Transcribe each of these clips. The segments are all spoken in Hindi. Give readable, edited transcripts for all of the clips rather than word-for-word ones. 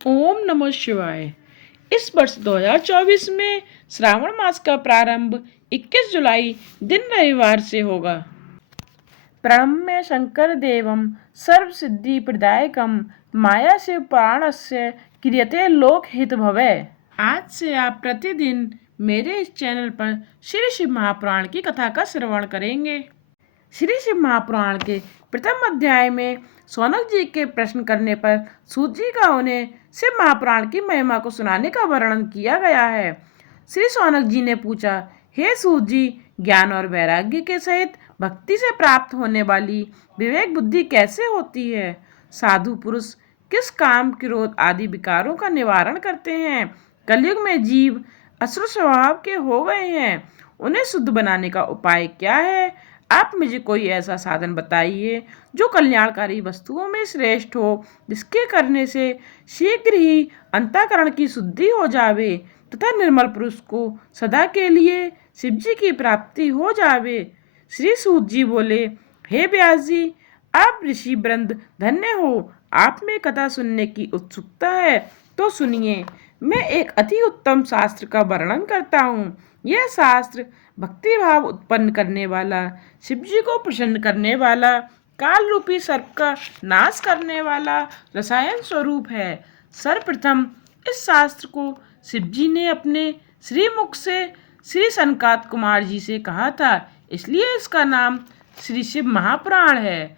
ओम नमः शिवाय। इस वर्ष 2024 में श्रावण मास का प्रारंभ 21 जुलाई दिन रविवार से होगा। प्रारंभ में शंकर देवम सर्व सिद्धि प्रदायकम माया शिव पुराणस्य क्रियते लोक हित भवे। आज से आप प्रतिदिन मेरे इस चैनल पर श्री शिव महापुराण की कथा का श्रवण करेंगे। श्री शिव महापुराण के प्रथम अध्याय में सौनक जी के प्रश्न करने पर सूत जी का उन्हें शिव महापुराण की महिमा को सुनाने का वर्णन किया गया है। श्री सौनक जी ने पूछा, हे सूत जी, ज्ञान और वैराग्य के सहित भक्ति से प्राप्त होने वाली विवेक बुद्धि कैसे होती है? साधु पुरुष किस काम, क्रोध आदि विकारों का निवारण करते हैं? कलयुग में जीव असुर स्वभाव के हो गए हैं, उन्हें शुद्ध बनाने का उपाय क्या है? आप मुझे कोई ऐसा साधन बताइए जो कल्याणकारी वस्तुओं में श्रेष्ठ हो, जिसके करने से शीघ्र ही अंतःकरण की शुद्धि हो जावे तथा निर्मल पुरुष को सदा के लिए शिव जी की प्राप्ति हो जावे। श्री सूत जी बोले, हे व्यास जी, आप ऋषि वृंद धन्य हो। आप में कथा सुनने की उत्सुकता है तो सुनिए। मैं एक अति उत्तम शास्त्र का वर्णन करता हूँ। यह शास्त्र भक्ति भाव उत्पन्न करने वाला, शिव जी को प्रसन्न करने वाला, काल रूपी सर्प का नाश करने वाला रसायन स्वरूप है। सर्वप्रथम इस शास्त्र को शिव जी ने अपने श्रीमुख से श्री सनकात कुमार जी से कहा था, इसलिए इसका नाम श्री शिव महापुराण है।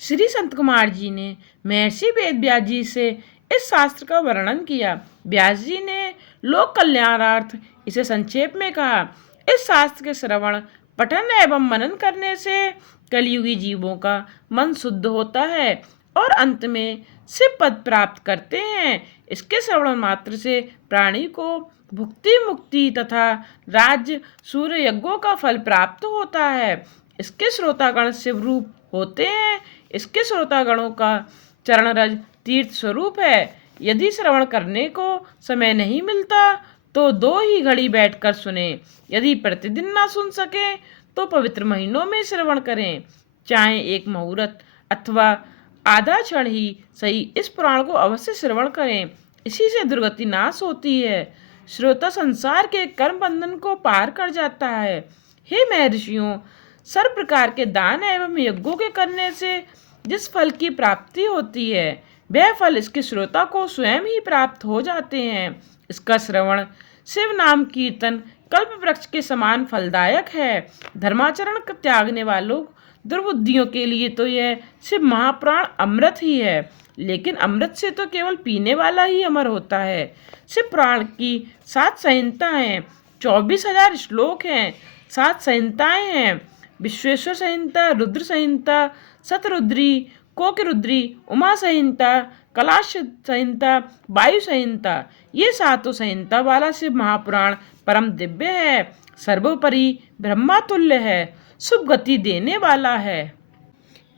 श्री संत कुमार जी ने महर्षि वेद व्यास जी से इस शास्त्र का वर्णन किया। व्यास जी ने लोक कल्याणार्थ इसे संक्षेप में कहा। इस शास्त्र के श्रवण, पठन एवं मनन करने से कलयुगी जीवों का मन शुद्ध होता है और अंत में शिव पद प्राप्त करते हैं। इसके श्रवण मात्र से प्राणी को भुक्ति, मुक्ति तथा राज्य, सूर्य यज्ञों का फल प्राप्त होता है। इसके श्रोतागण शिव रूप होते हैं। इसके श्रोतागणों का चरण रज तीर्थ स्वरूप है। यदि श्रवण करने को समय नहीं मिलता तो 2 ही घड़ी बैठकर सुने। यदि प्रतिदिन ना सुन सके तो पवित्र महीनों में श्रवण करें। चाहे एक मुहूर्त अथवा आधा क्षण ही सही, इस पुराण को अवश्य श्रवण करें। इसी से दुर्गति नाश होती है। श्रोता संसार के कर्म बंधन को पार कर जाता है। हे महर्षियों, सर्व प्रकार के दान एवं यज्ञों के करने से जिस फल की प्राप्ति होती है, वह फल इसके श्रोता को स्वयं ही प्राप्त हो जाते हैं। इसका श्रवण, शिव नाम कीर्तन कल्प वृक्ष के समान फलदायक है। धर्माचरण को त्यागने वालों दुर्बुद्धियों के लिए तो यह शिव महापुराण अमृत ही है, लेकिन अमृत से तो केवल पीने वाला ही अमर होता है। शिव पुराण की 7 संहिताएं, 24,000 श्लोक हैं, 7 संहिताएं हैं। विश्वेश्वर संहिता, रुद्र संहिता, शतरुद्री, कोकिरुद्री, उमा संहिता, कलाश संहिता, वायु संहिता, ये 7 संहिता वाला शिव महापुराण परम दिव्य है, सर्वोपरि ब्रह्मातुल्य है, शुभ गति देने वाला है।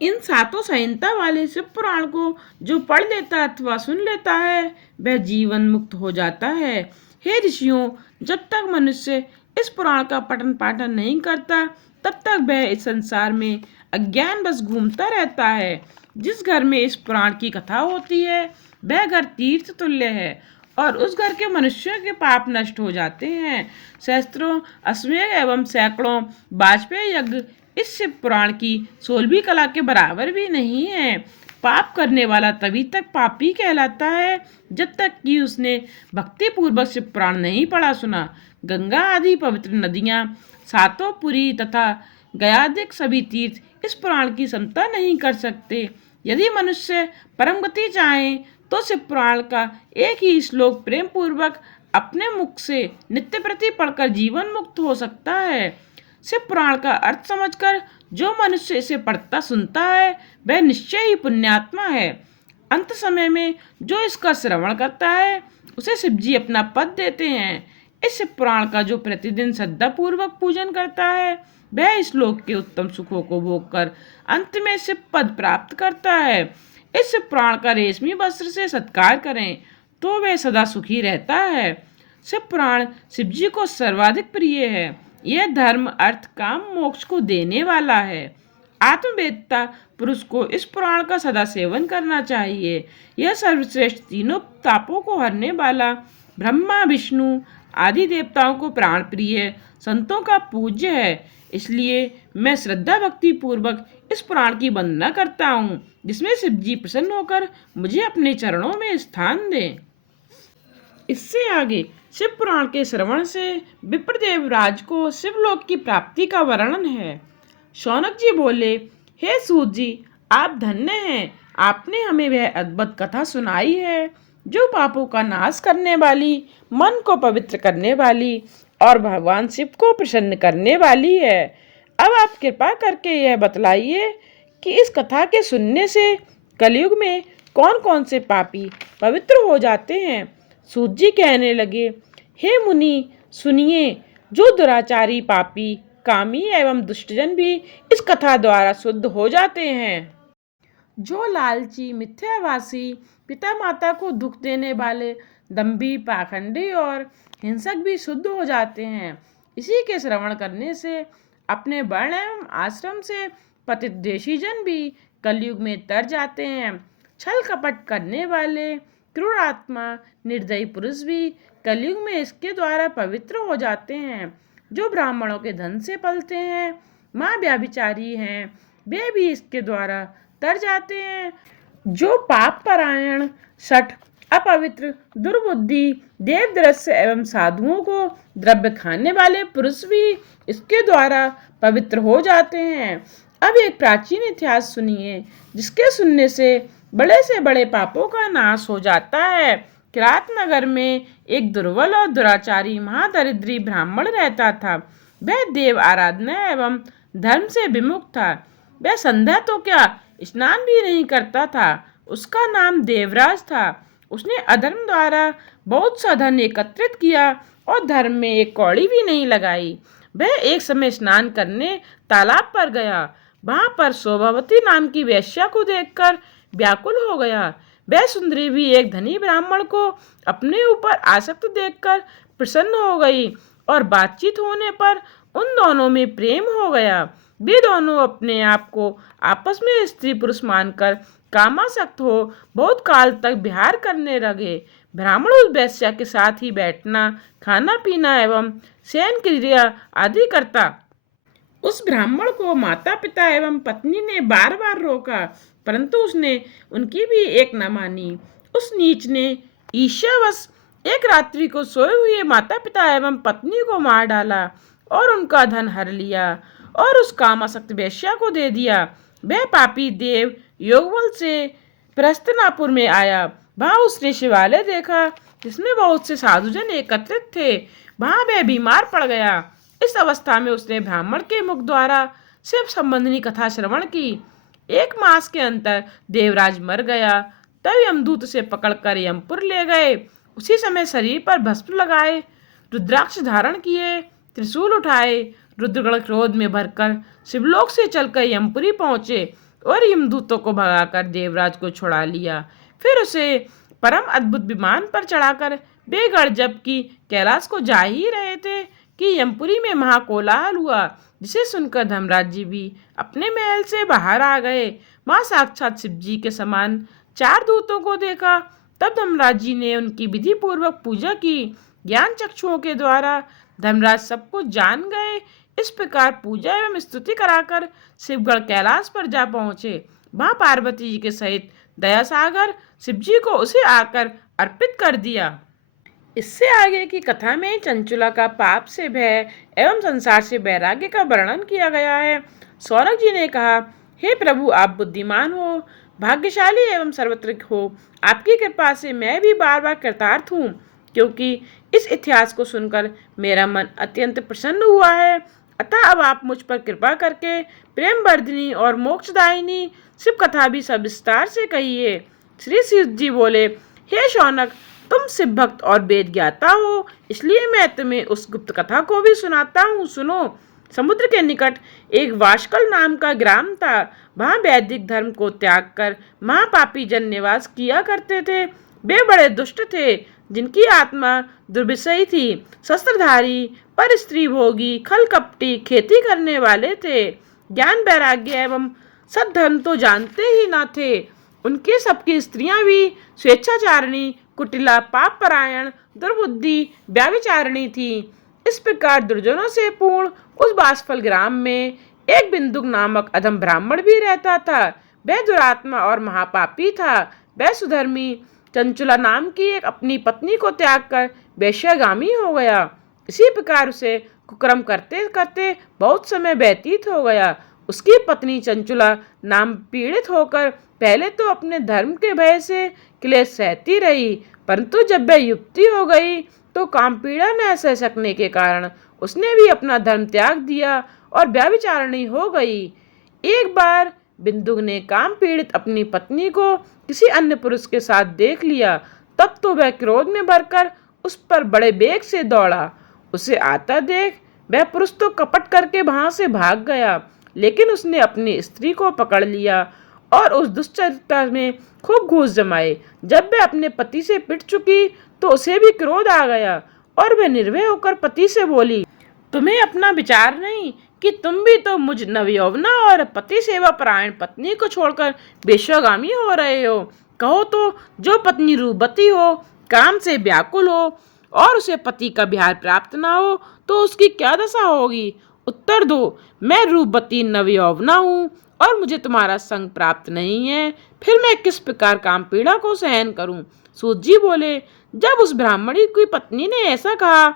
इन 7 संहिता वाले शिव पुराण को जो पढ़ लेता अथवा सुन लेता है, वह जीवन मुक्त हो जाता है। हे ऋषियों, जब तक मनुष्य इस पुराण का पठन पाठन नहीं करता, तब तक वह इस संसार में अज्ञान बस घूमता रहता है। जिस घर में इस पुराण की कथा होती है, वह घर तीर्थ तुल्य है और उस घर के मनुष्यों के पाप नष्ट हो जाते हैं। सहस्त्रों अश्वमेध एवं सैकड़ों वाजपेयी यज्ञ इस शिव पुराण की 16वीं कला के बराबर भी नहीं है। पाप करने वाला तभी तक पापी कहलाता है जब तक कि उसने भक्ति पूर्वक शिव पुराण नहीं पढ़ा सुना। गंगा आदि पवित्र नदियाँ, 7 पुरी तथा गयादिक सभी तीर्थ इस पुराण की समता नहीं कर सकते। यदि मनुष्य परम गति चाहे तो शिव पुराण का एक ही श्लोक प्रेम पूर्वक अपने मुख से नित्य प्रति पढ़कर जीवन मुक्त हो सकता है। शिव पुराण का अर्थ समझकर जो मनुष्य इसे पढ़ता सुनता है, वह निश्चय ही पुण्यात्मा है। अंत समय में जो इसका श्रवण करता है, उसे शिव जी अपना पद देते हैं। इस शिव पुराण का जो प्रतिदिन श्रद्धा पूर्वक पूजन करता है, वह इस लोक के उत्तम सुखों को भोग कर अंत में शिव पद प्राप्त करता है। इस शिव पुराण का रेशमी वस्त्र से सत्कार करें तो वह सदा सुखी रहता है। शिव पुराण शिव जी को सर्वाधिक प्रिय है। यह धर्म, अर्थ, काम, मोक्ष को देने वाला है। आत्मवेदता पुरुष को इस पुराण का सदा सेवन करना चाहिए। यह सर्वश्रेष्ठ तीनों तापों को हरने वाला, ब्रह्मा विष्णु आदि देवताओं को प्राण प्रिय, संतों का पूज्य है। इसलिए मैं श्रद्धा भक्ति पूर्वक इस पुराण की वंदना करता हूँ, जिसमें शिव जी प्रसन्न होकर मुझे अपने चरणों में स्थान दें। इससे आगे शिव पुराण के श्रवण से विप्रदेव राज को शिवलोक की प्राप्ति का वर्णन है। शौनक जी बोले, हे सूत जी, आप धन्य हैं। आपने हमें वह अद्भुत कथा सुनाई है जो पापों का नाश करने वाली, मन को पवित्र करने वाली और भगवान शिव को प्रसन्न करने वाली है। अब आप कृपा करके यह बतलाइए कि इस कथा के सुनने से कलयुग में कौन कौन से पापी पवित्र हो जाते हैं। सूत जी कहने लगे, हे मुनि सुनिए, जो दुराचारी, पापी, कामी एवं दुष्टजन भी इस कथा द्वारा शुद्ध हो जाते हैं। जो लालची, मिथ्याभाषी, पिता माता को दुख देने वाले, दंभी, पाखंडी और हिंसक भी शुद्ध हो जाते हैं। इसी के श्रवण करने से अपने वर्ण एवं आश्रम से पतित द्वेषी जन भी कलयुग में तर जाते हैं। छल कपट करने वाले, क्रूर आत्मा, निर्दयी पुरुष भी कलयुग में इसके द्वारा पवित्र हो जाते हैं। जो ब्राह्मणों के धन से पलते हैं, माँ व्याभिचारी हैं, वे भी इसके द्वारा तर जाते हैं। जो पाप परायण, शठ, अपवित्र, दुर्बुद्धि, देवदृश्य एवं साधुओं को द्रव्य खाने वाले पुरुष भी इसके द्वारा पवित्र हो जाते हैं। अब एक प्राचीन इतिहास सुनिए, जिसके सुनने से बड़े पापों का नाश हो जाता है। किरात नगर में एक दुर्बल और दुराचारी महादरिद्री ब्राह्मण रहता था। वह देव आराधना एवं धर्म से विमुख था। वह संध्या तो क्या, स्नान भी नहीं करता था। उसका नाम देवराज था। उसने अधर्म द्वारा बहुत सा धन एकत्रित किया और धर्म में एक कौड़ी भी नहीं लगाई। वह एक समय स्नान करने तालाब पर गया। वहां पर शोभावती नाम की वेश्या को देखकर व्याकुल हो गया। वह सुंदरी भी एक धनी ब्राह्मण को अपने ऊपर आसक्त देखकर प्रसन्न हो गई और बातचीत होने पर उन दोनों में प्रेम हो गया। वे दोनों अपने आप को आपस में स्त्री पुरुष मानकर कामासक्त हो बहुत काल तक विहार करने लगे। ब्राह्मण उस वेश्या के साथ ही बैठना, खाना पीना एवं शयन क्रिया आदि करता। उस ब्राह्मण को माता पिता एवं पत्नी ने बार बार रोका, परंतु उसने उनकी भी एक न मानी। उस नीच ने ईर्ष्यावश एक रात्रि को सोए हुए माता पिता एवं पत्नी को मार डाला और उनका धन हर लिया और उस कामासक्त वेश्या को दे दिया। वह पापी देव योगबल से प्रस्थनापुर में आया। वहां उसने शिवालय देखा, जिसमें बहुत से साधुजन एकत्रित थे। वहां वह बीमार पड़ गया। इस अवस्था में उसने ब्राह्मण के मुख द्वारा शिव संबंधी कथा श्रवण की। 1 मास के अंतर देवराज मर गया। तब यमदूत से पकड़कर यमपुर ले गए। उसी समय शरीर पर भस्म लगाए, रुद्राक्ष धारण किए, त्रिशूल उठाए, रुद्रगण क्रोध में भरकर शिवलोक से चलकर यमपुरी पहुंचे और यमदूतों को भगाकर देवराज को छुड़ा लिया। फिर उसे परम अद्भुत विमान पर चढ़ाकर वे जबकि कैलाश को जा ही रहे थे कि यमपुरी में महाकोलाहल हुआ, जिसे सुनकर धर्मराज जी भी अपने महल से बाहर आ गए। वहां साक्षात शिव जी के समान 4 दूतों को देखा। तब धर्मराज जी ने उनकी विधि पूर्वक पूजा की। ज्ञान चक्षुओं के द्वारा धर्मराज सब कुछ जान गए। इस प्रकार पूजा एवं स्तुति कराकर शिवगढ़ कैलाश पर जा पहुंचे। वहां पार्वती जी के सहित दयासागर शिव जी को उसे आकर अर्पित कर दिया। इससे आगे की कथा में चंचुला का पाप से भय एवं संसार से वैराग्य का वर्णन किया गया है। सौनक जी ने कहा, हे प्रभु, आप बुद्धिमान हो, भाग्यशाली एवं सर्वत्र हो। आपकी कृपा से मैं भी बार बार कृतार्थ हूँ, क्योंकि इस इतिहास को सुनकर मेरा मन अत्यंत प्रसन्न हुआ है। अतः अब आप मुझ पर कृपा करके प्रेम वर्धिनी और मोक्षदायिनी शिव कथा भी सविस्तार से कहिए। श्री शिव जी बोले, हे शौनक, तुम शिव भक्त और वेद ज्ञाता हो, इसलिए मैं तुम्हें उस गुप्त कथा को भी सुनाता हूँ। सुनो। समुद्र के निकट एक वाशकल नाम का ग्राम था। वहाँ वैदिक धर्म को त्याग कर महापापी जन निवास किया करते थे। वे बड़े दुष्ट थे, जिनकी आत्मा दुर्विषयी थी, शस्त्रधारी, पर स्त्री भोगी, खल कपटी, खेती करने वाले थे। ज्ञान, वैराग्य एवं सद्धर्म तो जानते ही ना थे। उनकी सबकी स्त्रियां भी स्वेच्छाचारिणी, कुटिला, पापपरायण, दुर्बुद्धि, व्यभिचारिणी थी। इस प्रकार दुर्जनों से पूर्ण उस बाष्फल ग्राम में एक बिंदुक नामक अधम ब्राह्मण भी रहता था। वह दुरात्मा और महापापी था। वह सुधर्मी चंचुला नाम की एक अपनी पत्नी को त्याग कर वैश्यागामी हो गया। इसी प्रकार उसे कुकर्म करते करते बहुत समय व्यतीत हो गया। उसकी पत्नी चंचुला नाम पीड़ित होकर पहले तो अपने धर्म के भय से क्लेश सहती रही, परंतु जब वह युवती हो गई तो काम पीड़ा न सह सकने के कारण उसने भी अपना धर्म त्याग दिया और व्यभिचारिणी हो गई। एक बार बिंदु ने काम पीड़ित अपनी पत्नी को किसी अन्य पुरुष के साथ देख लिया। तब तो वह क्रोध में भरकर उस पर बड़े वेग से दौड़ा। उसे आता देख वह पुरुष तो कपट करके वहां से भाग गया, लेकिन उसने अपनी स्त्री को पकड़ लिया और उस दुष्चरिता में खूब घूस जमाए। जब वह अपने पति से पिट चुकी तो उसे भी क्रोध आ गया और वह निर्भय होकर पति से बोली, तुम्हें अपना विचार नहीं कि तुम भी तो मुझ नवयौवना और पति सेवा परायण पत्नी को छोड़कर वेश्यागामी हो रहे हो। कहो तो जो पत्नी रूपवती हो, काम से व्याकुल हो और उसे पति का बिहार प्राप्त ना हो तो उसकी क्या दशा होगी? उत्तर दो। मैं रूपवती नवयौवना हूँ और मुझे तुम्हारा संग प्राप्त नहीं है, फिर मैं किस प्रकार काम पीड़ा को सहन करूं? सूत जी बोले, जब उस ब्राह्मणी की पत्नी ने ऐसा कहा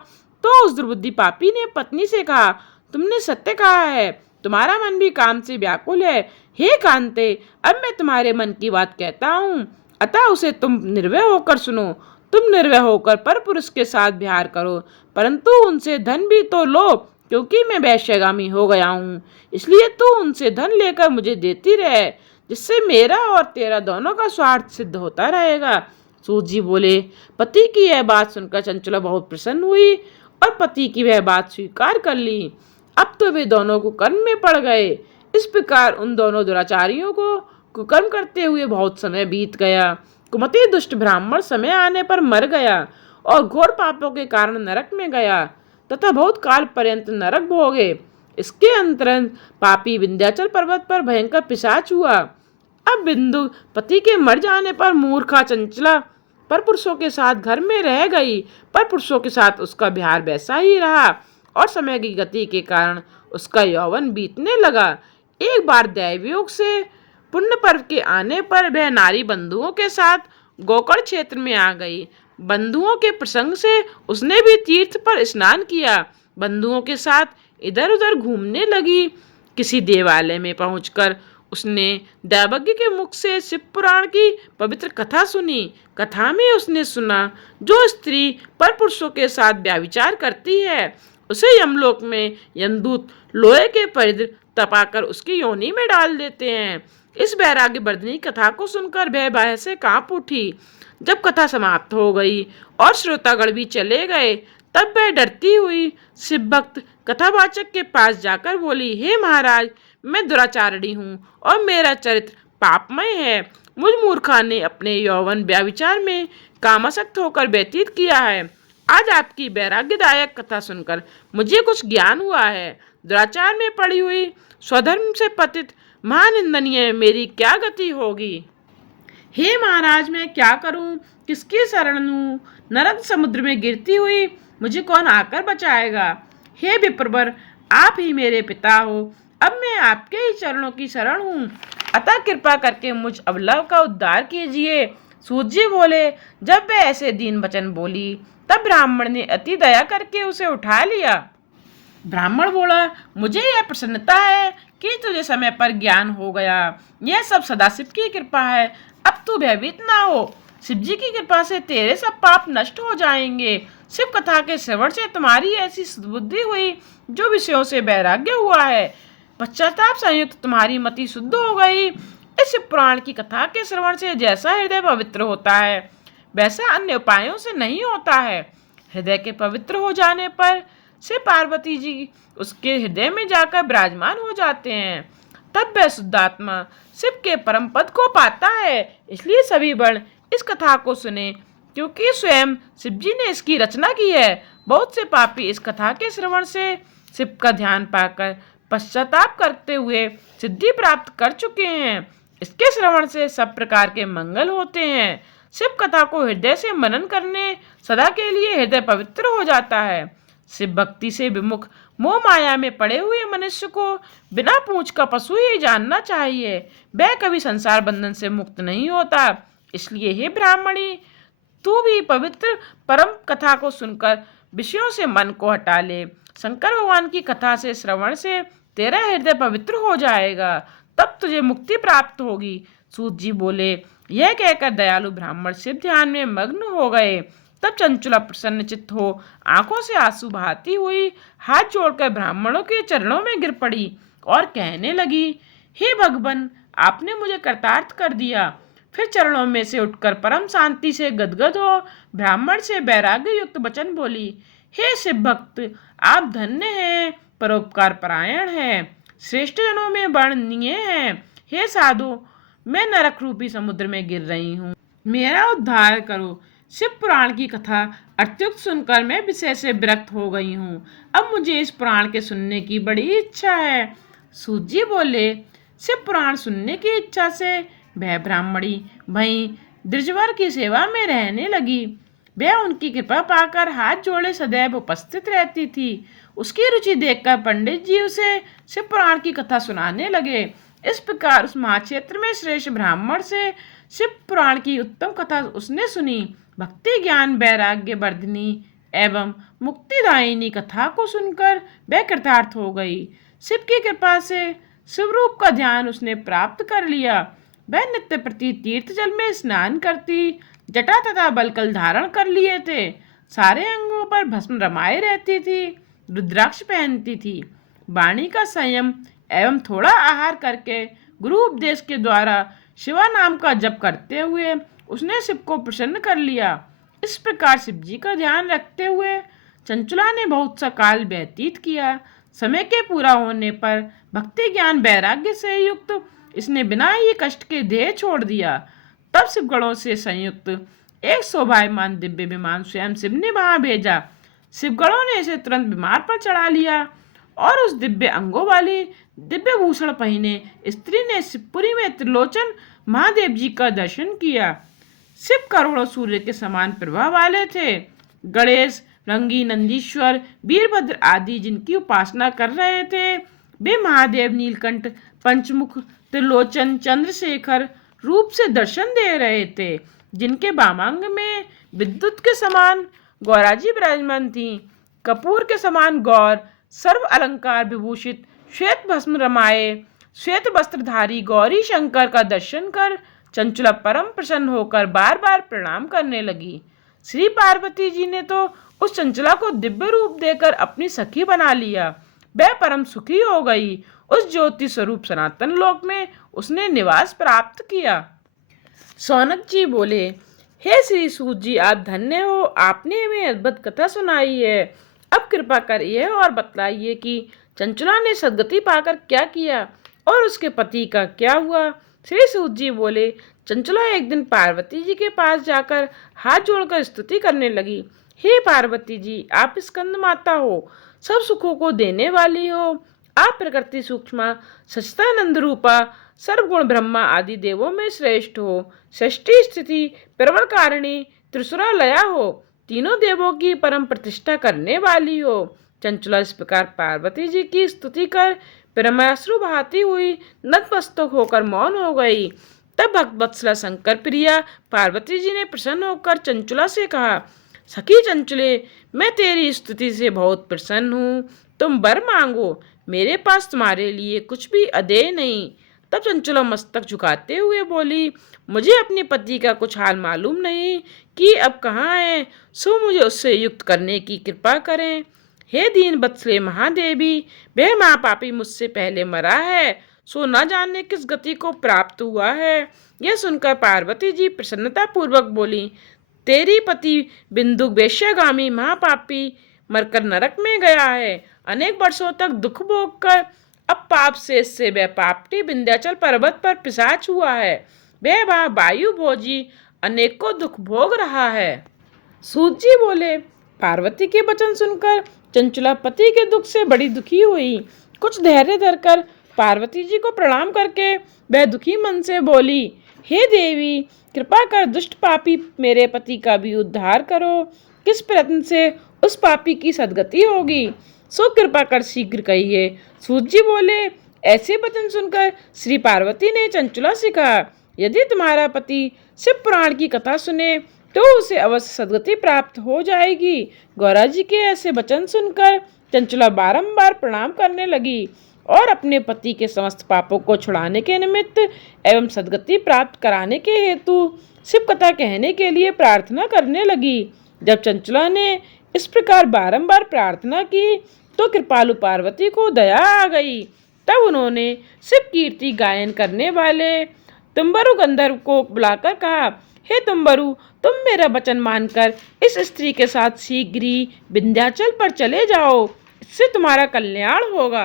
तो उस दुर्बुद्धि पापी ने पत्नी से कहा, तुमने सत्य कहा है, तुम्हारा मन भी काम से व्याकुल है। हे कांते, अब मैं तुम्हारे मन की बात कहता हूँ, अतः उसे तुम निर्भय होकर सुनो। तुम निर्भय होकर पर पुरुष के साथ विहार करो, परंतु उनसे धन भी तो लो, क्योंकि मैं वैश्यगामी हो गया हूँ। इसलिए तू उनसे धन लेकर मुझे देती रहे, जिससे मेरा और तेरा दोनों का स्वार्थ सिद्ध होता रहेगा। सूत जी बोले, पति की यह बात सुनकर चंचला बहुत प्रसन्न हुई और पति की वह बात स्वीकार कर ली। अब तो वे दोनों कुकर्म में पड़ गए। इस प्रकार उन दोनों दुराचारियों को कुकर्म करते हुए बहुत समय बीत गया। कुमति दुष्ट ब्राह्मण समय आने पर मर गया और घोर पापों के कारण नरक में गया तथा बहुत काल पर्यंत नरक भोगे। इसके अंतरंग पापी विंध्याचल पर्वत पर भयंकर पिशाच हुआ। अब बिंदु पति के मर जाने पर मूर्खा चंचला पर पुरुषों के साथ घर में रह गई, पर पुरुषों के साथ उसका विहार वैसा ही रहा और समय की गति के कारण उसका यौवन बीतने लगा। एक बार दैवयोग से पुण्य पर्व के आने पर वह नारी बंधुओं के साथ गोकर्ण क्षेत्र में आ गई। बंधुओं के प्रसंग से उसने भी तीर्थ पर स्नान किया। बंधुओं के साथ इधर उधर घूमने लगी। किसी देवालय में पहुंचकर उसने दैवज्ञ के मुख से शिव पुराण की पवित्र कथा सुनी। कथा में उसने सुना, जो स्त्री पर पुरुषों के साथ व्यभिचार करती है उसे यमलोक में यमदूत लोहे के परिद्र तपाकर उसकी योनि में डाल देते हैं। इस वैराग्य वर्धनी कथा को सुनकर वह भय से कांप उठी। जब कथा समाप्त हो गई और श्रोतागण भी चले गए, तब वह डरती हुई शिव भक्त कथावाचक के पास जाकर बोली, हे महाराज, मैं दुराचारिणी हूँ और मेरा चरित्र पापमय है। मुझ मूर्खा ने अपने यौवन व्यभिचार में कामासक्त होकर व्यतीत किया है। आज आपकी वैराग्यदायक कथा सुनकर मुझे कुछ ज्ञान हुआ है। दुराचार में पड़ी हुई, स्वधर्म से पतित, महानिंदनीय मेरी क्या गति होगी? हे महाराज, मैं क्या करूं? किसकी शरण लूं? नरक समुद्र में गिरती हुई मुझे कौन आकर बचाएगा? हे विप्रवर, आप ही मेरे पिता हो। अब मैं आपके ही चरणों की शरण हूँ, अतः कृपा करके मुझ अबला का उद्धार कीजिए। सूत जी बोले, जब वह ऐसे दीन वचन बोली तब ब्राह्मण ने अति दया करके उसे उठा लिया। ब्राह्मण बोला, मुझे यह प्रसन्नता है कि तुझे समय पर ज्ञान हो गया। यह सब सदाशिव की कृपा है। अब तू भयभीत ना हो। शिव जी की कृपा से तेरे सब पाप नष्ट हो जाएंगे। शिव कथा के श्रवण से तुम्हारी ऐसी बुद्धि हुई जो विषयों से वैराग्य हुआ है। पश्चाताप संयुक्त तुम्हारी मति शुद्ध हो गई। इस पुराण की कथा के श्रवण से जैसा हृदय पवित्र होता है वैसा अन्य उपायों से नहीं होता है। हृदय के पवित्र हो जाने पर से पार्वती जी उसके हृदय में जाकर विराजमान हो जाते हैं। तब वह शुद्धात्मा शिव के परम पद को पाता है। इसलिए सभी वर्ण इस कथा को सुने, क्योंकि स्वयं शिव जी ने इसकी रचना की है। बहुत से पापी इस कथा के श्रवण से शिव का ध्यान पाकर पश्चाताप करते हुए सिद्धि प्राप्त कर चुके हैं। इसके श्रवण से सब प्रकार के मंगल होते हैं। शिव कथा को हृदय से मनन करने सदा के लिए हृदय पवित्र हो जाता है। शिव भक्ति से विमुख मोह माया में पड़े हुए मनुष्य को बिना पूछ का पशु ही जानना चाहिए। वह कभी संसार बंधन से मुक्त नहीं होता। इसलिए हे ब्राह्मणी, तू भी पवित्र परम कथा को सुनकर विषयों से मन को हटा ले। शंकर भगवान की कथा से श्रवण से तेरा हृदय पवित्र हो जाएगा, तब तुझे मुक्ति प्राप्त होगी। सूत जी बोले। यह कहकर दयालु ब्राह्मण शिव ध्यान में मग्न हो गए। तब चंचुला प्रसन्न चित्त हो आंखों से आंसू बहाती हुई हाथ जोड़कर ब्राह्मणों के चरणों में गिर पड़ी और कहने लगी, हे भगवान, आपने मुझे कृतार्थ कर दिया। फिर चरणों में से उठकर परम शांति से गदगद हो ब्राह्मण से वैराग्य युक्त वचन बोली, हे शिव भक्त, आप धन्य हैं, परोपकार परायण हैं, श्रेष्ठ जनों में वर्णनीय हैं। हे साधु, मैं नरक रूपी समुद्र में गिर रही हूँ, मेरा उद्धार करो। शिव पुराण की कथा अत्युक्त सुनकर मैं विषय से विरक्त हो गई हूँ। अब मुझे इस पुराण के सुनने की बड़ी इच्छा है। सूत जी बोले। शिव पुराण सुनने की इच्छा से वह ब्राह्मणी वहीं द्विजवर की सेवा में रहने लगी। वह उनकी कृपा पाकर हाथ जोड़े सदैव उपस्थित रहती थी। उसकी रुचि देखकर पंडित जी उसे शिव पुराण की कथा सुनाने लगे। इस प्रकार उस महाक्षेत्र में श्रेष्ठ ब्राह्मण से शिव पुराण की उत्तम कथा उसने सुनी। भक्ति ज्ञान वैराग्य वर्धिनी एवं मुक्तिदायिनी कथा को सुनकर वह कृतार्थ हो गई। शिव की कृपा से शिवरूप का ध्यान उसने प्राप्त कर लिया। वह नित्य प्रति तीर्थ जल में स्नान करती, जटा तथा बलकल धारण कर लिए थे, सारे अंगों पर भस्म रमाए रहती थी, रुद्राक्ष पहनती थी। वाणी का संयम एवं थोड़ा आहार करके गुरु उपदेश के द्वारा शिवा नाम का जप करते हुए उसने शिव को प्रसन्न कर लिया। इस प्रकार शिव जी का ध्यान रखते हुए चंचुला ने बहुत सा काल व्यतीत किया। समय के पूरा होने पर भक्ति ज्ञान वैराग्य से युक्त इसने बिना ही कष्ट के देह छोड़ दिया। तब शिवगणों से संयुक्त एक शोभायमान दिव्य विमान स्वयं शिव ने वहां भेजा। शिवगणों ने इसे तुरंत विमान पर चढ़ा लिया और उस दिव्य अंगों वाली दिव्य भूषण पहने स्त्री ने शिवपुरी में त्रिलोचन महादेव जी का दर्शन किया। शिव करोड़ों सूर्य के समान प्रभा वाले थे। गणेश, रंगी, नंदीश्वर, वीरभद्र आदि जिनकी उपासना कर रहे थे, वे महादेव नीलकंठ, पंचमुख, त्रिलोचन, चंद्रशेखर रूप से दर्शन दे रहे थे, जिनके वामांग में विद्युत के समान गौराजी विराजमान थी। कपूर के समान गौर सर्व अलंकार विभूषित श्वेत भस्म रमाए श्वेत वस्त्रधारी गौरी शंकर का दर्शन कर चंचुला परम प्रसन्न होकर बार बार प्रणाम करने लगी। श्री पार्वती जी ने तो उस चंचला को दिव्य रूप देकर अपनी सखी बना लिया। वह परम सुखी हो गई। उस ज्योति स्वरूप सनातन लोक में उसने निवास प्राप्त किया। सौनक जी बोले, हे श्री सूत जी, आप धन्य हो, आपने हमें अद्भुत कथा सुनाई है। अब कृपा करिए और बतलाइए कि चंचला ने सदगति पाकर क्या किया और उसके पति का क्या हुआ। श्री सूत जी बोले, चंचला एक दिन पार्वती जी के पास जाकर हाथ जोड़कर स्तुति करने लगी। हे पार्वती जी, आप स्कंद माता हो, सब सुखों को देने वाली हो। आप प्रकृति सूक्ष्म सचिदानंद रूपा सर्वगुण ब्रह्मा आदि देवों में श्रेष्ठ हो। सृष्टि स्थिति प्रवण कारिणी त्रिसुरा लया हो। तीनों देवों की परम प्रतिष्ठा करने वाली हो। चंचला इस प्रकार पार्वती जी की स्तुति कर प्रेमाश्रु बहाती हुई नतमस्तक होकर मौन हो गई। तब भक्तवत्सला शंकर प्रिया पार्वती जी ने प्रसन्न होकर चंचुला से कहा, सखी चंचुले, मैं तेरी स्तुति से बहुत प्रसन्न हूँ। तुम वर मांगो, मेरे पास तुम्हारे लिए कुछ भी अदेय नहीं। तब चंचुला मस्तक झुकाते हुए बोली, मुझे अपने पति का कुछ हाल मालूम नहीं कि अब कहाँ है, सो मुझे उससे युक्त करने की कृपा करें। हे दीन बत्सले महादेवी, वह महापापी मुझसे पहले मरा है, सो न जाने किस गति को प्राप्त हुआ है। यह सुनकर पार्वती जी प्रसन्नता पूर्वक बोली, तेरी पति बिंदु वेश्यागामी महापापी मरकर नरक में गया है। अनेक वर्षों तक दुख भोग कर अब पाप से वह पापटी विंध्याचल पर्वत पर पिशाच हुआ है। वह वहाँ वायु भोजी अनेकों दुख भोग रहा है। सूत जी बोले, पार्वती के वचन सुनकर चंचला पति के दुख से बड़ी दुखी हुई कुछ धैर्य धरकर पार्वती जी को प्रणाम करके वह दुखी मन से बोली, हे देवी, कृपा कर दुष्ट पापी मेरे पति का भी उद्धार करो। किस प्रयत्न से उस पापी की सद्गति होगी, सो कृपा कर शीघ्र कहिए। सूत जी बोले, ऐसे वचन सुनकर श्री पार्वती ने चंचला से कहा, यदि तुम्हारा पति शिव पुराण की कथा सुने तो उसे अवश्य सद्गति प्राप्त हो जाएगी। गौरा जी के ऐसे वचन सुनकर चंचला बारंबार प्रणाम करने लगी और अपने पति के समस्त पापों को छुड़ाने के निमित्त एवं सद्गति प्राप्त कराने के हेतु शिव कथा कहने के लिए प्रार्थना करने लगी। जब चंचला ने इस प्रकार बारंबार प्रार्थना की तो कृपालु पार्वती को दया आ गई। तब उन्होंने शिव कीर्ति गायन करने वाले तुम्बरु गंधर्व को बुलाकर कहा, हे तुम्बरु, तुम मेरा वचन मानकर इस स्त्री के साथ शीघ्र ही विंध्याचल पर चले जाओ, इससे तुम्हारा कल्याण होगा।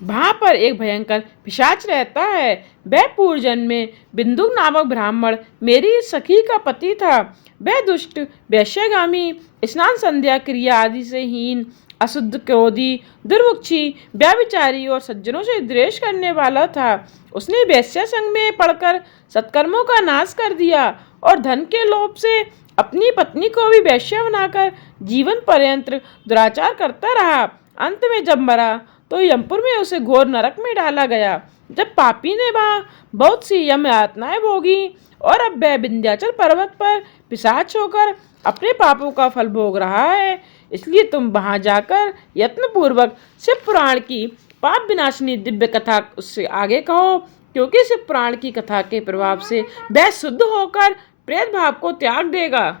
वहां पर एक भयंकर पिशाच रहता है। वह पूर्व जन्म में बिंदु नामक ब्राह्मण मेरी सखी का पति था। वह दुष्ट, वैश्यगामी, स्नान संध्या क्रिया आदि से हीन, अशुद्ध, क्रोधी, दुर्मुखी, व्यभिचारी और सज्जनों से द्वेष करने वाला था। उसने वैश्य संग में पड़कर सत्कर्मों का नाश कर दिया और धन के लोभ से अपनी पत्नी को भी वैश्य बनाकर जीवन पर्यंत दुराचार करता रहा। अंत में जब मरा तो यमपुर में उसे घोर नरक में डाला गया। जब पापी ने वहां बहुत सी यम यातनाएं भोगी और अब वह विंध्याचल पर्वत पर पिशाच होकर अपने पापों का फल भोग रहा है। इसलिए तुम वहां जाकर यत्न पूर्वक शिव पुराण की पाप विनाशिनी दिव्य कथा उससे आगे कहो, क्योंकि शिव पुराण की कथा के प्रभाव से वह शुद्ध होकर प्रेत भाव को त्याग देगा।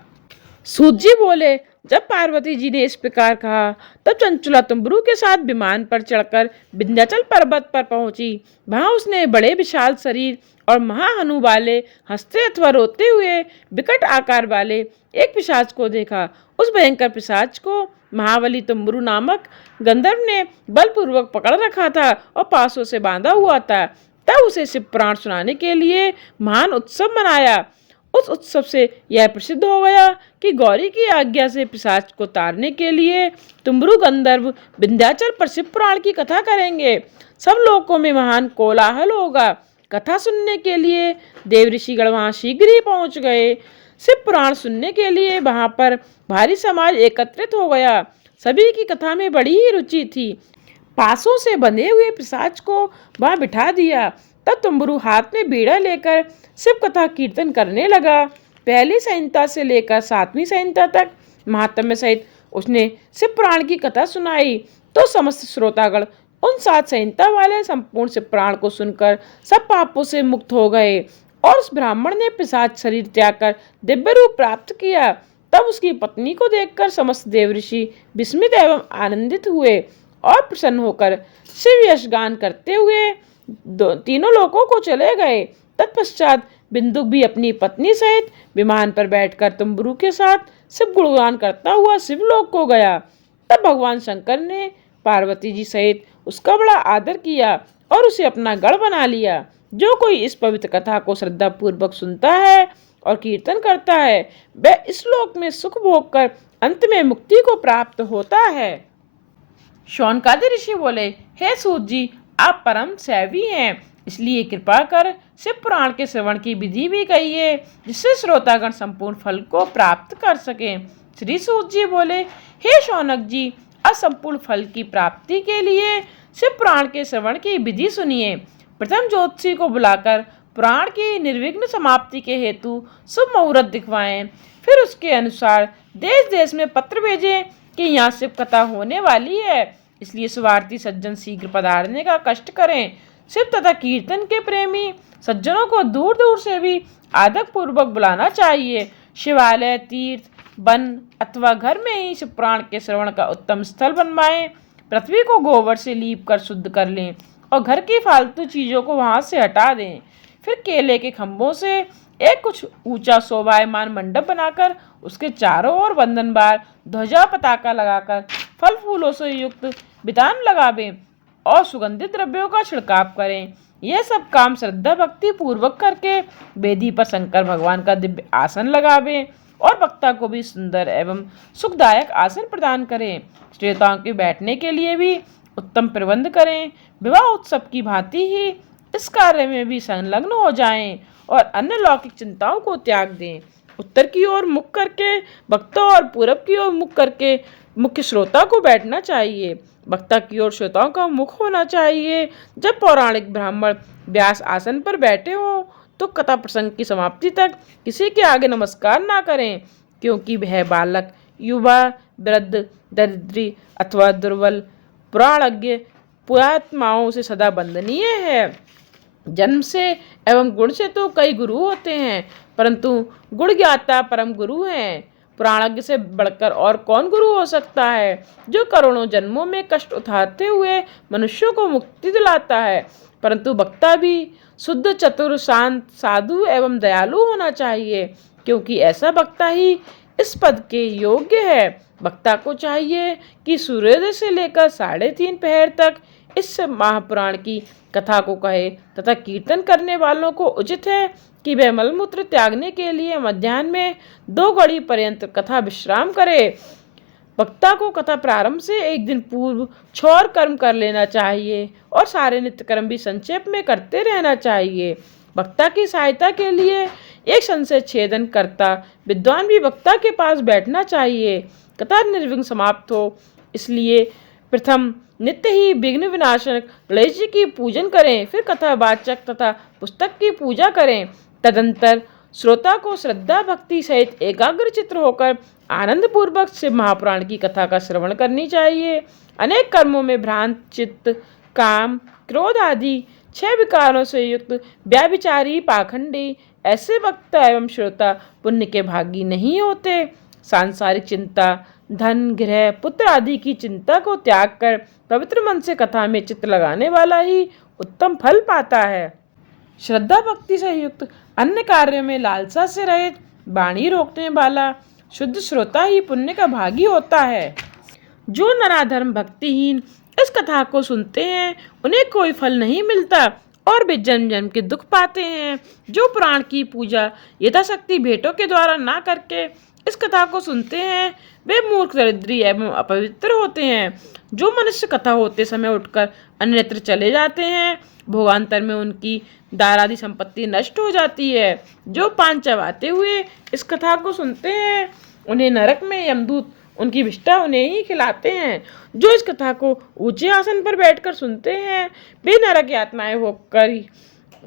सूत जी बोले, जब पार्वती जी ने इस प्रकार कहा तब चंचला तुम्बरू के साथ विमान पर चढ़कर विंध्याचल पर्वत पर पहुंची। वहां उसने बड़े विशाल शरीर और महाहनु वाले हंसते अथवा रोते हुए विकट आकार वाले एक पिशाच को देखा। उस भयंकर पिशाच को महाबली तुम्बरू नामक गंधर्व ने बलपूर्वक पकड़ रखा था और पासों से बांधा हुआ था। तब उसे शिव पुराण सुनाने के लिए महान उत्सव मनाया। उस उत्सव से यह प्रसिद्ध हो गया कि गौरी की आज्ञा से पिशाच को तारने के लिए तुम्बरू गंधर्व विंध्याचल पर शिव पुराण की कथा करेंगे। सब लोगों में महान कोलाहल होगा। कथा सुनने के लिए देव ऋषिगण वहां शीघ्र ही पहुंच गए। शिव पुराण सुनने के लिए वहां पर भारी समाज एकत्रित हो गया। सभी की कथा में बड़ी ही रुचि थी। पासों से बंधे हुए पिशाच को वहां बिठा दिया। तब तुम्बरू हाथ में बीड़ा लेकर शिव कथा कीर्तन करने लगा। पहली संहिता से लेकर 7वीं संहिता तक महात्म्य सहित उसने शिव पुराण की कथा सुनाई। तो समस्त श्रोतागण उन 7 संहिता वाले संपूर्ण शिव पुराण को सुनकर सब पापों से मुक्त हो गए और उस ब्राह्मण ने पिशाच शरीर त्याग कर दिव्य रूप प्राप्त किया। तब उसकी पत्नी को देखकर समस्त देव ऋषि विस्मित एवं आनंदित हुए और प्रसन्न होकर शिव यश गान करते हुए तीनों लोकों को चले गए। तत्पश्चात बिंदुक भी अपनी पत्नी सहित विमान पर बैठकर तुम्बरू के साथ शिव गुणगान करता हुआ शिवलोक को गया। तब भगवान शंकर ने पार्वती जी सहित उसका बड़ा आदर किया और उसे अपना गढ़ बना लिया। जो कोई इस पवित्र कथा को श्रद्धा पूर्वक सुनता है और कीर्तन करता है, वह इस लोक में सुख भोग कर अंत में मुक्ति को प्राप्त होता है। शौनकादि ऋषि बोले, हे सूत जी, आप परम सैवी हैं, इसलिए कृपा कर शिव पुराण के श्रवण की विधि भी कहिए, जिससे श्रोतागण संपूर्ण फल को प्राप्त कर सकें। श्री सूत जी बोले, हे शौनक जी, असंपूर्ण फल की प्राप्ति के लिए शिव पुराण के श्रवण की विधि सुनिए। प्रथम ज्योतिषी को बुलाकर पुराण की निर्विघ्न समाप्ति के हेतु शुभ मुहूर्त दिखवाएं। फिर उसके अनुसार देश देश में पत्र भेजें कि यहाँ शिव कथा होने वाली है, इसलिए स्वार्थी सज्जन शीघ्र पधारने का कष्ट करें। शिव तथा कीर्तन के प्रेमी सज्जनों को दूर दूर से भी आदर पूर्वक बुलाना चाहिए। शिवालय, तीर्थ, वन अथवा घर में ही शिव पुराण के श्रवण का उत्तम स्थल बनवाएं। पृथ्वी को गोबर से लीप कर शुद्ध कर लें और घर की फालतू चीजों को वहां से हटा दें। फिर केले के खंभों से एक कुछ ऊंचा शोभायमान मंडप बनाकर उसके चारों ओर वंदनबार, ध्वजा, पताका लगाकर फल फूलों से युक्त वितान लगावें और सुगंधित द्रव्यों का छिड़काव करें। यह सब काम श्रद्धा भक्ति पूर्वक करके वेदी पर शंकर भगवान का दिव्य आसन लगावें और वक्ता को भी सुंदर एवं सुखदायक आसन प्रदान करें। श्रोताओं के बैठने के लिए भी उत्तम प्रबंध करें। विवाह उत्सव की भांति ही इस कार्य में भी संलग्न हो जाएं और अन्य लौकिक चिंताओं को त्याग दें। उत्तर की ओर मुख करके वक्ता और पूरब की ओर मुख करके मुख्य श्रोता को बैठना चाहिए। वक्ता की ओर श्रोताओं का मुख होना चाहिए। जब पौराणिक ब्राह्मण व्यास आसन पर बैठे हों तो कथा प्रसंग की समाप्ति तक किसी के आगे नमस्कार ना करें, क्योंकि वह बालक, युवा, वृद्ध, दरिद्री अथवा दुर्बल, पुराणज्ञ, पुरात्माओं से सदा वंदनीय है। जन्म से एवं गुण से तो कई गुरु होते हैं, परंतु गुण ज्ञाता परम गुरु हैं। पुराणज्ञ से बढ़कर और कौन गुरु हो सकता है, जो करोड़ों जन्मों में कष्ट उठाते हुए मनुष्यों को मुक्ति दिलाता है। परंतु वक्ता भी शुद्ध, चतुर, शांत, साधु एवं दयालु होना चाहिए, क्योंकि ऐसा वक्ता ही इस पद के योग्य है। वक्ता को चाहिए कि सूर्योदय से लेकर 3:30 पहर तक इस महापुराण की कथा को कहे, तथा कीर्तन करने वालों को उचित है कि वह मलमूत्र त्यागने के लिए मध्याह्न में 2 घड़ी पर्यंत कथा विश्राम करे। वक्ता को कथा प्रारंभ से एक दिन पूर्व क्षौर कर्म कर लेना चाहिए और सारे नित्य कर्म भी संक्षेप में करते रहना चाहिए। वक्ता की सहायता के लिए एक संशय छेदन करता विद्वान भी वक्ता के पास बैठना चाहिए। कथा निर्विघ्न समाप्त हो, इसलिए प्रथम नित्य ही विघ्न विनाशक गणेश जी की पूजन करें, फिर कथावाचक तथा पुस्तक की पूजा करें। तदंतर श्रोता को श्रद्धा भक्ति सहित एकाग्र चित्र होकर आनंद पूर्वक शिव महापुराण की कथा का श्रवण करनी चाहिए। अनेक कर्मों में भ्रांत चित्त, काम, क्रोध आदि 6 विकारों से युक्त व्याभिचारी, पाखंडी ऐसे वक्ता एवं श्रोता पुण्य के भागी नहीं होते। सांसारिक चिंता, धन, गृह, पुत्र आदि की चिंता को त्याग कर पवित्र मन से कथा में चित्त लगाने वाला ही उत्तम फल पाता है। श्रद्धा भक्ति से युक्त अन्य कार्यों में लालसा से रहित, वाणी रोकने वाला शुद्ध श्रोता ही पुण्य का भागी होता है। जो नराधर्म भक्तिहीन इस कथा को सुनते हैं उन्हें कोई फल नहीं मिलता और वे जन्म जन्म के दुख पाते हैं। जो पुराण की पूजा यथाशक्ति भेंटों के द्वारा ना करके इस कथा को सुनते हैं वे मूर्ख, दरिद्री एवं अपवित्र होते हैं। जो मनुष्य कथा होते समय उठकर अन्यत्र चले जाते हैं, भोगांतर में उनकी दारादि संपत्ति नष्ट हो जाती है। जो पान चबाते हुए इस कथा को सुनते हैं उन्हें नरक में यमदूत उनकी विष्ठा उन्हें ही खिलाते हैं। जो इस कथा को ऊंचे आसन पर बैठकर सुनते हैं वे नरक यातनाएं होकर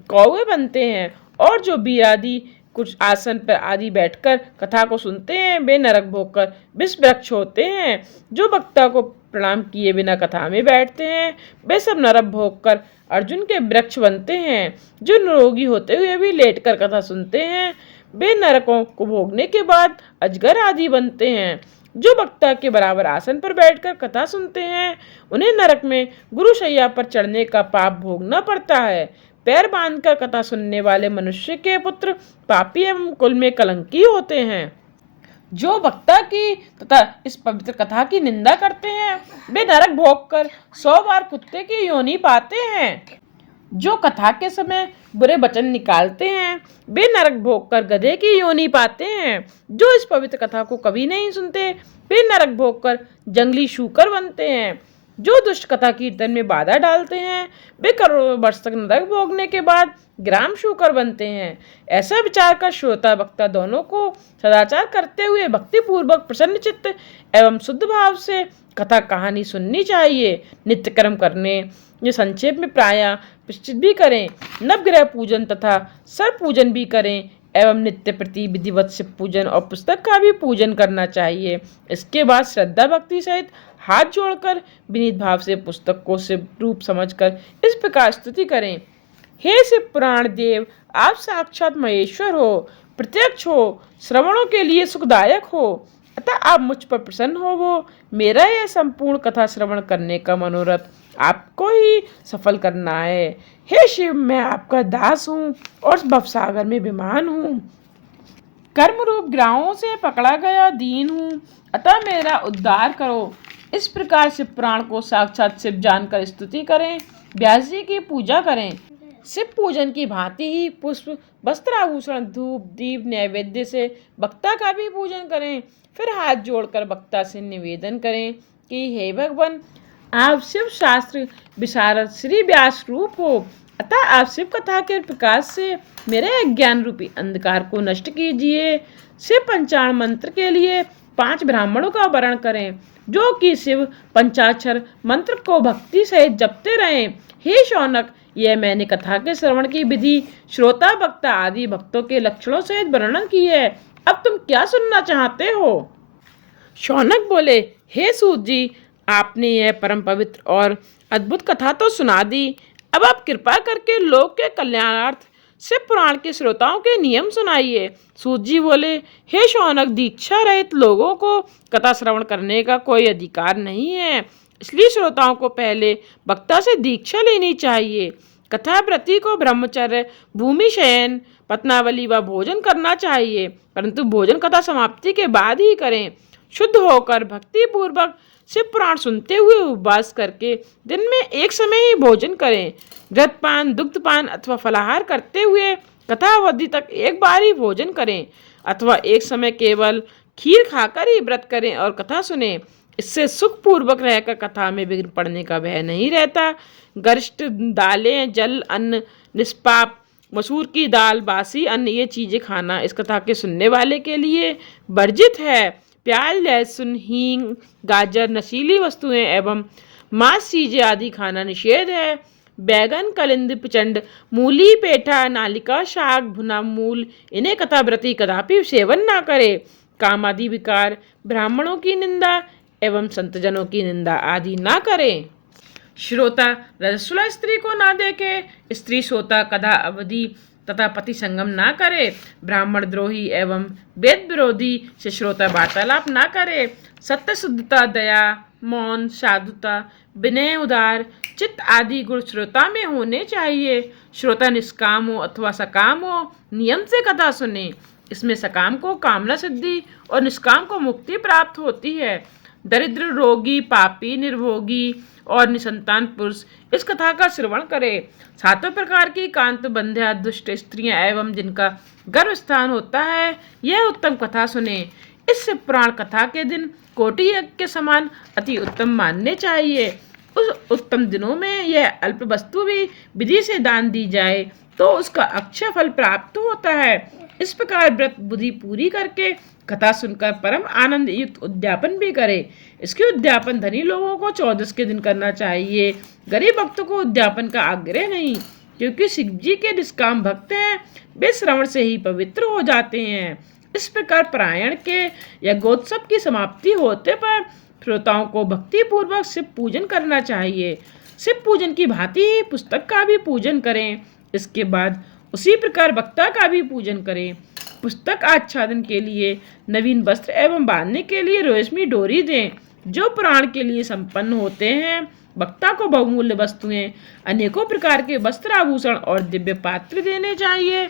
कौवे बनते हैं, और जो वीर आदि कुछ आसन पर आदि बैठकर कथा को सुनते हैं वे नरक भोगकर विष वृक्ष होते हैं। जो वक्ता को प्रणाम किए बिना कथा में बैठते हैं वे सब नरक भोगकर अर्जुन के वृक्ष बनते हैं। जो निरोगी होते हुए भी लेटकर कथा सुनते हैं वे नरकों को भोगने के बाद अजगर आदि बनते हैं। जो वक्ता के बराबर आसन पर बैठकर कथा सुनते हैं उन्हें नरक में गुरुशैया पर चढ़ने का पाप भोगना पड़ता है। पैर बांधकर कथा सुनने वाले मनुष्य के पुत्र पापी एवं कुल में कलंकी होते हैं। जो वक्ता की तथा इस पवित्र कथा की निंदा करते हैं वे नरक भोगकर 100 बार कुत्ते की योनि पाते हैं। जो कथा के समय बुरे वचन निकालते हैं वे नरक भोगकर गधे की योनि पाते हैं। जो इस पवित्र कथा को कभी नहीं सुनते वे नरक भोगकर जंगली शूकर बनते हैं। जो दुष्ट कथा कीर्तन में बाधा डालते हैं वे करोड़ों वर्ष तक नरक भोगने के बाद ग्राम शूकर बनते हैं। ऐसा विचार कर श्रोता वक्ता दोनों को सदाचार करते हुए भक्ति पूर्वक प्रसन्न चित्त एवं शुद्ध भाव से कथा कहानी सुननी चाहिए। नित्य कर्म करने जो संक्षेप में प्रायः प्रचित भी करें, नवग्रह पूजन तथा सर्प पूजन भी करें एवं नित्य प्रति विधिवत शिव पूजन और पुस्तक का भी पूजन करना चाहिए। इसके बाद श्रद्धा भक्ति सहित हाथ जोड़कर विनीत भाव से पुस्तक को शिव रूप समझकर इस प्रकार स्तुति करें। हे शिव पुराण देव, आप साक्षात महेश्वर हो, प्रत्यक्ष हो, श्रवणों के लिए सुखदायक हो, अतः आप मुझ पर प्रसन्न हो। वो मेरा यह संपूर्ण कथा श्रवण करने का मनोरथ आपको ही सफल करना है। हे शिव, मैं आपका दास हूँ और भवसागर में विमान हूँ, कर्म रूप ग्राहों से पकड़ा गया दीन हूँ, अतः मेरा उद्धार करो। इस प्रकार शिव पुराण को साक्षात शिव जानकर स्तुति करें, व्यास जी की पूजा करें। शिव पूजन की भांति ही पुष्प, वस्त्र, आभूषण, धूप, दीप, नैवेद्य से वक्ता का भी पूजन करें। फिर हाथ जोड़कर वक्ता से निवेदन करें कि हे भगवान, आप शिव शास्त्र विशारद श्री व्यास रूप हो, अतः आप शिव कथा के प्रकाश से मेरे अज्ञान रूपी अंधकार को नष्ट कीजिए। शिव पंचाण मंत्र के लिए 5 ब्राह्मणों का वर्ण करें, जो कि शिव पंचाक्षर मंत्र को भक्ति सहित जपते रहें। हे शौनक, यह मैंने कथा के श्रवण की विधि, श्रोता वक्ता आदि भक्तों के लक्षणों सहित वर्णन की है। अब तुम क्या सुनना चाहते हो? शौनक बोले, हे सूत जी, आपने यह परम पवित्र और अद्भुत कथा तो सुना दी। अब आप कृपा करके लोक के कल्याणार्थ शिव पुराण के श्रोताओं के नियम सुनाइए। सूत जी बोले, हे शौनक, दीक्षा रहित लोगों को कथा श्रवण करने का कोई अधिकार नहीं है, इसलिए श्रोताओं को पहले वक्ता से दीक्षा लेनी चाहिए। कथा प्रति को ब्रह्मचर्य, भूमि शयन, पत्नावली व भोजन करना चाहिए, परंतु भोजन कथा समाप्ति के बाद ही करें। शुद्ध होकर भक्ति पूर्वक शिव पुराण सुनते हुए उपवास करके दिन में एक समय ही भोजन करें। घृतपान, दुग्धपान अथवा फलाहार करते हुए कथा अवधि तक एक बार ही भोजन करें, अथवा एक समय केवल खीर खाकर ही व्रत करें और कथा सुने। इससे सुख पूर्वक रहकर कथा में विघ्न पड़ने का भय नहीं रहता। गरिष्ठ दालें, जल, अन्न, निष्पाप मसूर की दाल, बासी अन्न, ये चीजें खाना इस कथा के सुनने वाले के लिए वर्जित है। प्याज, लहसुन, हींग, गाजर, नशीली वस्तुएं एवं मांस चीजें आदि खाना निषेध है। बैगन, कलिंद, पिचंड, मूली, पेठा, नालिका, शाक, भुना मूल, इन्हें कथाव्रती कदापि सेवन ना करे। काम आदि विकार, ब्राह्मणों की निंदा एवं संतजनों की निंदा आदि ना करे। श्रोता रजस्वला स्त्री को ना देखे, स्त्री श्रोता कथा अवधि तथा पति संगम ना करे। ब्राह्मण द्रोही एवं वेद विरोधी से श्रोता वार्तालाप ना करे। सत्य, शुद्धता, दया, मौन, साधुता, विनय, उदार चित्त आदि गुण श्रोता में होने चाहिए। श्रोता निष्काम हो अथवा सकाम हो, नियम से कथा सुने। इसमें सकाम को कामना सिद्धि और निष्काम को मुक्ति प्राप्त होती है। दरिद्र, रोगी, पापी, निर्भोगी और निसंतान पुरुष इस कथा का श्रवण करे। 7 प्रकार की कांत, बंध्या, दुष्ट स्त्रियां एवं जिनका गर्भ स्थान होता है, यह उत्तम कथा सुने। इस पुराण कथा के दिन कोटि यज्ञ के समान अति उत्तम मानने चाहिए। उस उत्तम दिनों में यह अल्प वस्तु भी विधि से दान दी जाए तो उसका अक्षय फल प्राप्त होता है। इस प्रकार व्रत बुद्धि पूरी करके कथा सुनकर परम आनंद युक्त उद्यापन भी करे। इसके उद्यापन धनी लोगों को 14 के दिन करना चाहिए, गरीब भक्तों को उद्यापन का आग्रह नहीं, क्योंकि शिव जी के निष्काम भक्त हैं, वे श्रवण से ही पवित्र हो जाते हैं। इस प्रकार पारायण के या गोत्सव की समाप्ति होते पर श्रोताओं को भक्ति पूर्वक शिव पूजन करना चाहिए। शिव पूजन की भांति ही पुस्तक का भी पूजन करें। इसके बाद उसी प्रकार वक्ता का भी पूजन करें। पुस्तक आच्छादन के लिए नवीन वस्त्र एवं बांधने के लिए रेशमी डोरी दें, जो पुराण के लिए संपन्न होते हैं। वक्ता को बहुमूल्य वस्तुएं, अनेकों प्रकार के वस्त्र, आभूषण और दिव्य पात्र देने चाहिए।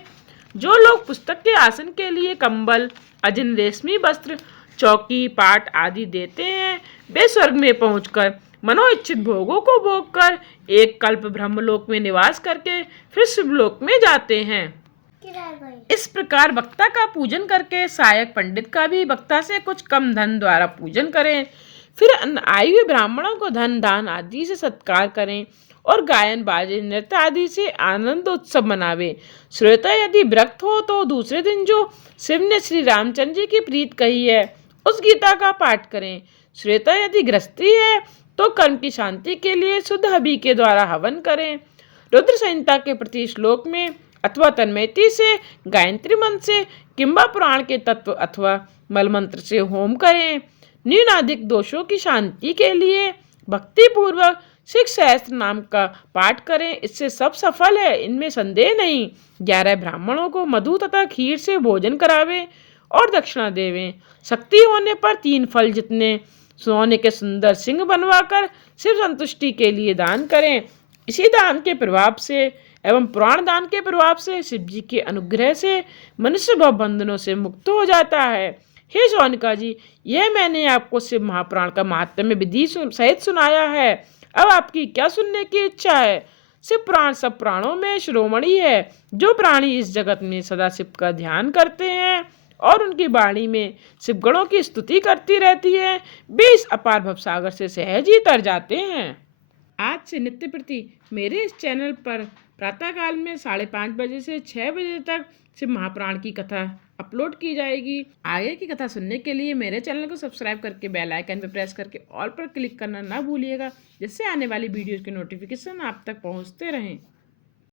जो लोग पुस्तक के आसन के लिए कंबल, अजिन रेशमी वस्त्र, चौकी, पाट आदि देते हैं, वे स्वर्ग में पहुंचकर मनोइच्छित भोगों को भोग कर एक कल्प ब्रह्मलोक में निवास करके फिर शिवलोक में जाते हैं। इस प्रकार वक्ता का पूजन करके सहायक पंडित का भी वक्ता से कुछ कम धन द्वारा पूजन करें। फिर आए हुए ब्राह्मणों को धन दान आदि से सत्कार करें और गायन बाजे नृत्य आदि से आनंद उत्सव मनावे। श्रोता यदि व्रत हो तो दूसरे दिन जो शिव ने श्री रामचंद्र जी की प्रीत कही है उस गीता का पाठ करें। श्रोता यदि गृहस्थी है तो कर्म की शांति के लिए शुद्ध हवि के द्वारा हवन करें। रुद्र संहिता के प्रति श्लोक में अथवा तन्मयति से, गायत्री मंत्र से किंबा पुराण के तत्व अथवा मल मंत्र से होम करें। न्यूनाधिक दोषों की शांति के लिए भक्ति पूर्वक शिव सहस्त्र नाम का पाठ करें। इससे सब सफल है, इनमें संदेह नहीं। 11 ब्राह्मणों को मधु तथा खीर से भोजन करावे और दक्षिणा देवें। शक्ति होने पर 3 फल जितने सोने के सुंदर सिंह बनवाकर शिव संतुष्टि के लिए दान करें। इसी दान के प्रभाव से एवं पुराण दान के प्रभाव से शिव जी के अनुग्रह से मनुष्य भव बंधनों से मुक्त हो जाता है। हे शौनिका जी, यह मैंने आपको शिव महापुराण का महात्म्य विधि सहित सुनाया है। अब आपकी क्या सुनने की इच्छा है? शिव पुराण सब पुराणों में शिरोमणि है। जो प्राणी इस जगत में सदा शिव का ध्यान करते हैं और उनकी वाणी में शिवगणों की स्तुति करती रहती है, वे इस अपार भवसागर से सहज ही तर जाते हैं। आज से नित्य प्रति मेरे इस चैनल पर प्रातःकाल में 5:30 बजे से 6 बजे तक शिव महापुराण की कथा अपलोड की जाएगी। आगे की कथा सुनने के लिए मेरे चैनल को सब्सक्राइब करके बेल आइकन पर प्रेस करके ऑल पर क्लिक करना ना भूलिएगा, जिससे आने वाली वीडियोज़ के नोटिफिकेशन आप तक पहुंचते रहें।